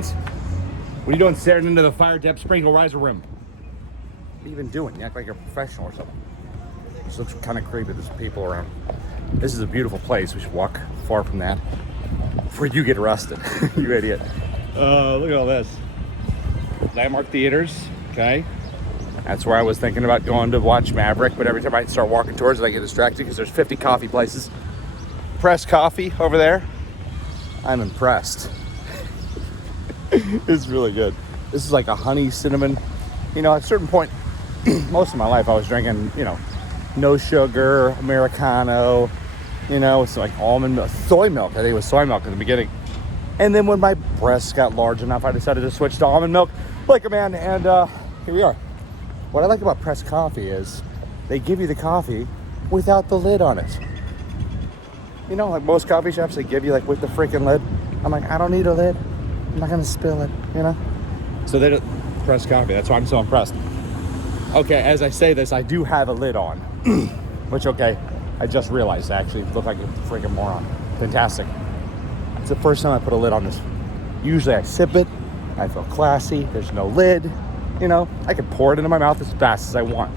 What are you doing staring into the fire depth sprinkle riser room? What are you even doing? You act like you're a professional or something. This looks kind of creepy. There's people around. This is a beautiful place. We should walk far from that before you get arrested. You idiot. Look at all this. Landmark Theaters, okay? That's where I was thinking about going to watch Maverick, but every time I start walking towards it, I get distracted because there's 50 coffee places. Press Coffee over there. I'm impressed. It's really good. This is like a honey cinnamon. You know, at a certain point, most of my life I was drinking, you know, no sugar, Americano, you know, it's like almond milk, soy milk. I think it was soy milk in the beginning. And then when my breasts got large enough, I decided to switch to almond milk like a man. And here we are. What I like about Press Coffee is they give you the coffee without the lid on it. You know, like most coffee shops, they give you like with the freaking lid. I'm like, I don't need a lid. I'm not gonna spill it, you know? So they don't Press Coffee. That's why I'm so impressed. Okay, as I say this, I do have a lid on. Which, okay, I just realized I actually look like a freaking moron. Fantastic. It's the first time I put a lid on this. Usually I sip it, I feel classy, there's no lid. You know, I can pour it into my mouth as fast as I want.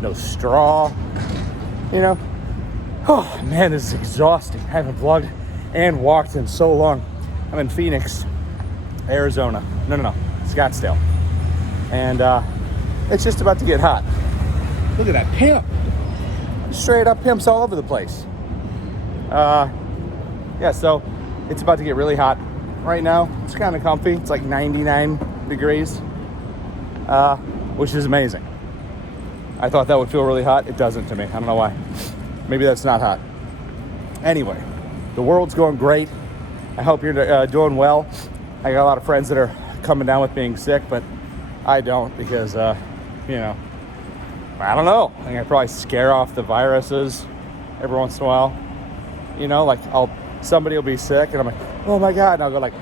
No straw, you know? Oh, man, this is exhausting. I haven't vlogged and walked in so long. I'm in Phoenix, Arizona. No, Scottsdale. And it's just about to get hot. Look at that pimp. Straight up pimps all over the place. Yeah, so it's about to get really hot. Right now, it's kind of comfy. It's like 99 degrees, which is amazing. I thought that would feel really hot. It doesn't to me. I don't know why. Maybe that's not hot. Anyway, the world's going great. I hope you're doing well. I got a lot of friends that are coming down with being sick, but I don't because, you know, I don't know. I think I probably scare off the viruses every once in a while. You know, like somebody will be sick and I'm like, oh my God. And I'll go like,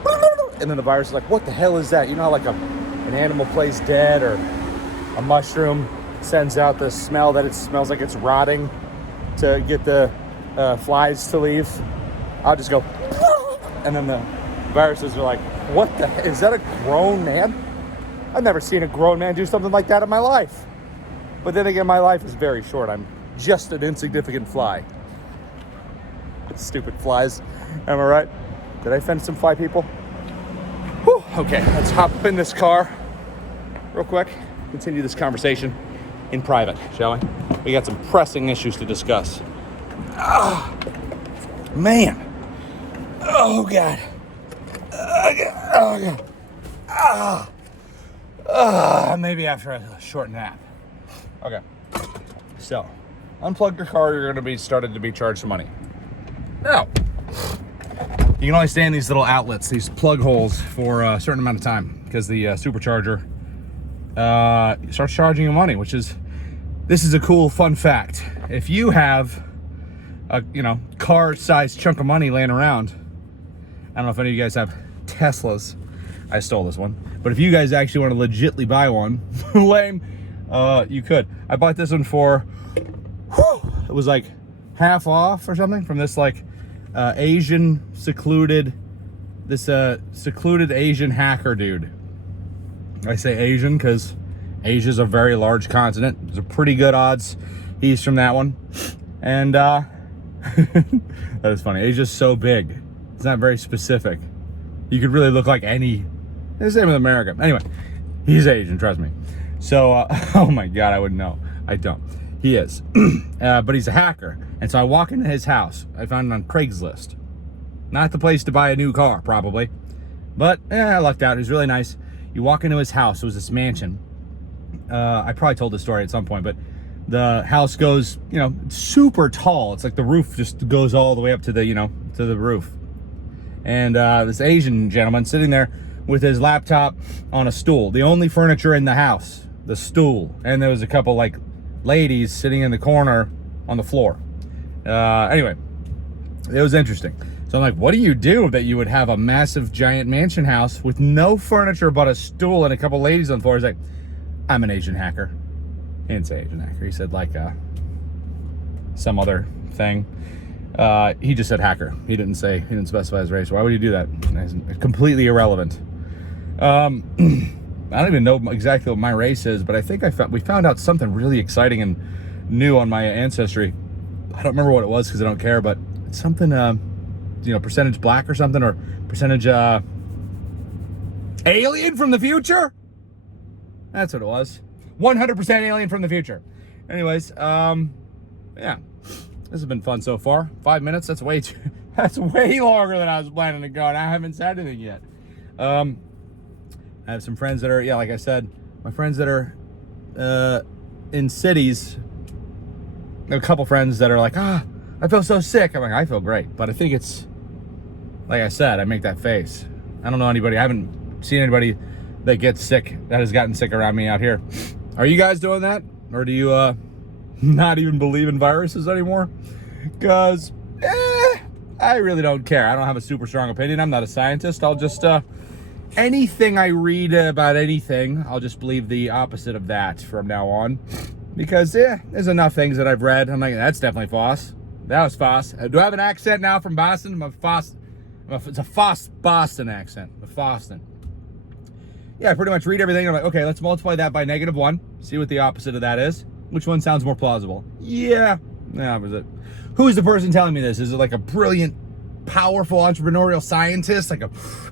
and then the virus is like, what the hell is that? You know how like an animal plays dead or a mushroom sends out the smell that it smells like it's rotting to get the flies to leave? I'll just go, and then the viruses are like, what the heck? Is that a grown man? I've never seen a grown man do something like that in my life. But then again, my life is very short. I'm just an insignificant fly. Stupid flies. Am I right? Did I offend some fly people? Whew. Okay, let's hop in this car real quick. Continue this conversation in private, shall we? We got some pressing issues to discuss. Ah, man. Oh, God. Oh, God. Maybe after a short nap. Okay. So, unplug your car, you're going to be started to be charged some money. Now, you can only stay in these little outlets, these plug holes, for a certain amount of time because the supercharger starts charging you money, this is a cool fun fact. If you have a, car-sized chunk of money laying around, I don't know if any of you guys have Teslas. I stole this one. But if you guys actually want to legitly buy one, lame, you could. I bought this one for, it was like half off or something from this like secluded Asian hacker dude. I say Asian because Asia's a very large continent. There's a pretty good odds he's from that one. And that is funny. Asia's so big. It's not very specific. You could really look like any. The same with America. Anyway, he's Asian, trust me. So, oh my God, I wouldn't know. I don't. He is. But he's a hacker. And so I walk into his house. I found it on Craigslist. Not the place to buy a new car, probably. But, I lucked out. It was really nice. You walk into his house. It was this mansion. I probably told this story at some point, but the house goes, it's super tall. It's like the roof just goes all the way up to the, to the roof. And this Asian gentleman sitting there with his laptop on a stool. The only furniture in the house, the stool. And there was a couple like ladies sitting in the corner on the floor. Anyway, it was interesting. So I'm like, what do you do that you would have a massive giant mansion house with no furniture but a stool and a couple ladies on the floor? He's like, I'm an Asian hacker. He didn't say Asian hacker. He said like some other thing. He just said hacker. He didn't specify his race. Why would he do that? It's completely irrelevant. I don't even know exactly what my race is, but I think we found out something really exciting and new on my ancestry. I don't remember what it was because I don't care, but it's something, percentage black or something, or percentage alien from the future. That's what it was. 100% alien from the future. Anyways, yeah, this has been fun so far. 5 minutes. That's way longer than I was planning to go, and I haven't said anything yet. I have some friends that are, like I said, my friends that are in cities. I have a couple friends that are like, I feel so sick. I'm like, I feel great. But I think it's, like I said, I make that face. I don't know anybody. I haven't seen anybody that gets sick, that has gotten sick around me out here. Are you guys doing that? Or do you not even believe in viruses anymore? Because, I really don't care. I don't have a super strong opinion. I'm not a scientist. I'll just, anything I read about anything, I'll just believe the opposite of that from now on. Because, there's enough things that I've read. I'm like, that's definitely false. That was false. Do I have an accent now from Boston? It's a Boston accent. A Boston. Yeah, I pretty much read everything. I'm like, okay, let's multiply that by -1. See what the opposite of that is. Which one sounds more plausible? Yeah, was it? Who's the person telling me this? Is it like a brilliant, powerful entrepreneurial scientist?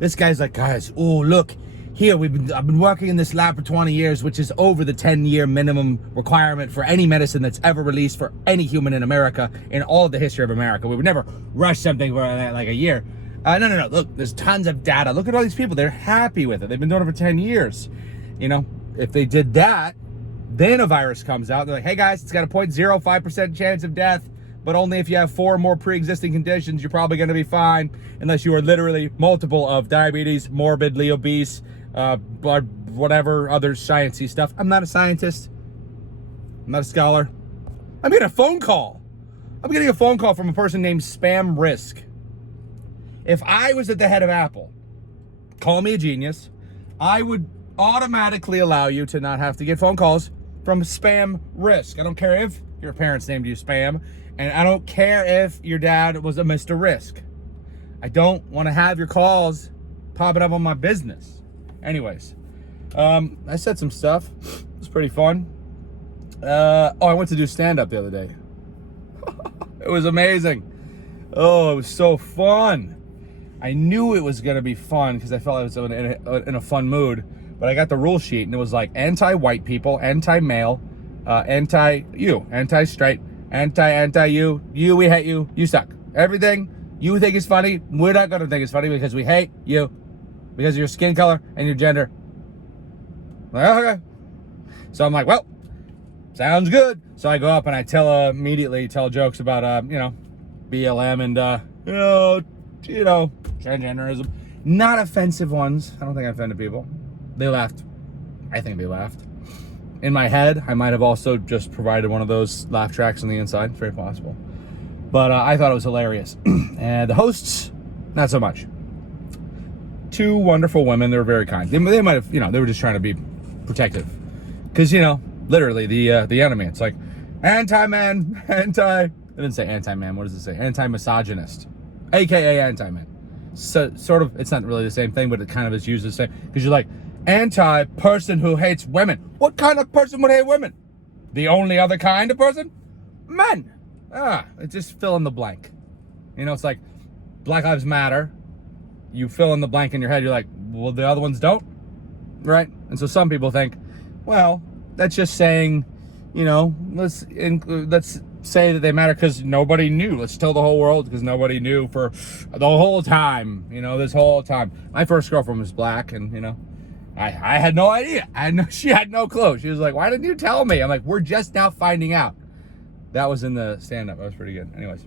This guy's like, guys, oh look, here I've been working in this lab for 20 years, which is over the 10-year minimum requirement for any medicine that's ever released for any human in America in all of the history of America. We would never rush something for like a year. No. Look, there's tons of data. Look at all these people. They're happy with it. They've been doing it for 10 years. If they did that, then a virus comes out. They're like, hey guys, it's got a 0.05% chance of death, but only if you have 4 more pre-existing conditions, you're probably going to be fine, unless you are literally multiple of diabetes, morbidly obese, whatever other sciencey stuff. I'm not a scientist. I'm not a scholar. I'm getting a phone call. I'm getting a phone call from a person named Spam Risk. If I was at the head of Apple, call me a genius, I would automatically allow you to not have to get phone calls from Spam Risk. I don't care if your parents named you Spam, and I don't care if your dad was a Mr. Risk. I don't want to have your calls popping up on my business. Anyways, I said some stuff. It was pretty fun. I went to do stand-up the other day. It was amazing. Oh, it was so fun. I knew it was going to be fun because I felt I was in a fun mood. But I got the rule sheet, and it was like anti-white people, anti-male, anti-you, anti-straight, anti-you, we hate you, you suck. Everything you think is funny, we're not going to think is funny because we hate you because of your skin color and your gender. Like, okay. So I'm like, well, sounds good. So I go up and I immediately tell jokes about, BLM and, transgenderism. Not offensive ones. I don't think I offended people. They laughed. I think they laughed. In my head, I might have also just provided one of those laugh tracks on the inside. Very possible. But I thought it was hilarious. And the hosts, not so much. 2 wonderful women. They were very kind. They might have, they were just trying to be protective. Because, literally the enemy. It's like anti-man, I didn't say anti-man. What does it say? Anti-misogynist. AKA anti-man. So, sort of, it's not really the same thing, but it kind of is used the same. Because you're like, anti-person who hates women. What kind of person would hate women? The only other kind of person? Men. It's just fill in the blank. It's like Black Lives Matter. You fill in the blank in your head. You're like, well, the other ones don't, right? And so some people think, well, that's just saying, let's say that they matter because nobody knew. Let's tell the whole world because nobody knew for the whole time. This whole time. My first girlfriend was black, and I had no idea. She had no clue. She was like, why didn't you tell me? I'm like, we're just now finding out. That was in the stand-up. That was pretty good. Anyways.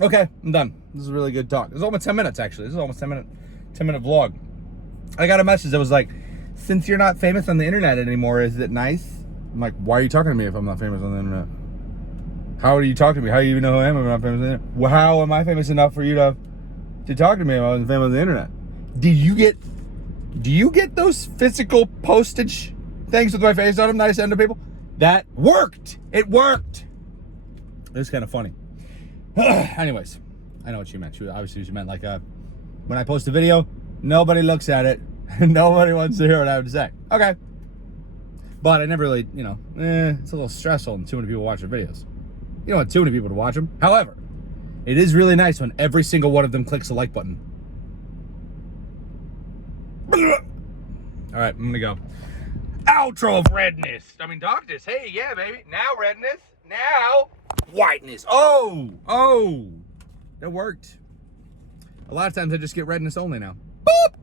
Okay, I'm done. This is a really good talk. This is almost 10 minutes, actually. This is almost 10 minute vlog. I got a message that was like, since you're not famous on the internet anymore, is it nice? I'm like, why are you talking to me if I'm not famous on the internet? How do you talk to me? How do you even know who I am if I'm not famous on the internet? Well, how am I famous enough for you to talk to me if I wasn't famous on the internet? Do you get those physical postage things with my face on them that I send to people? That worked. It worked. It was kind of funny. Anyways, I know what she meant. She meant like When I post a video, nobody looks at it. Nobody wants to hear what I have to say. Okay. But I never really, it's a little stressful when too many people watch your videos. You don't want too many people to watch them. However, it is really nice when every single one of them clicks the like button. All right, I'm gonna go. Outro of redness. I mean, darkness. Hey, yeah, baby. Now redness. Now whiteness. Oh, that worked. A lot of times I just get redness only now. Boop.